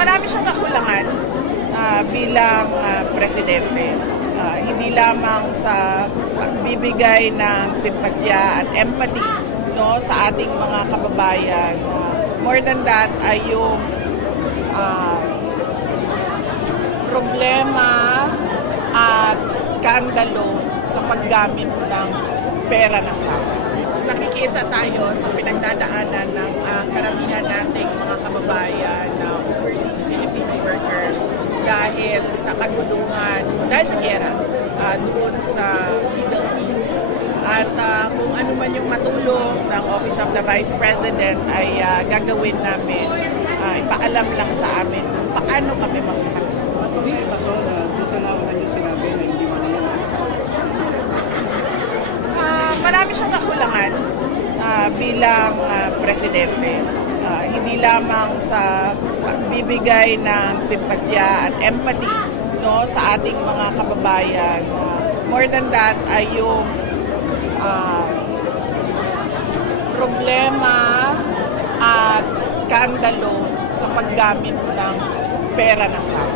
Marami siyang kakulangan bilang presidente. Hindi lamang sa pagbibigay ng simpatya at empathy, no, sa ating mga kababayan. More than that ay yung problema at skandalo sa paggamit ng pera ng tao. Nakikiisa tayo sa pinagdadaanan ng karamihan nating mga kababayan na overseas Filipino workers dahil sa kagulungan, dahil sa gera doon sa Middle East. At kung ano man yung matulong ng Office of the Vice President ay gagawin namin, ipaalam lang sa amin paano kami makakatulong. Patuloy ba ito na gusto na yung sinabi na hindi man yan? Marami siyang kakulangan bilang presidente. Hindi lamang sa pagbibigay ng simpatya at empathy, no, sa ating mga kababayan. More than that ay yung problema at skandalo sa paggamit ng pera ng tao.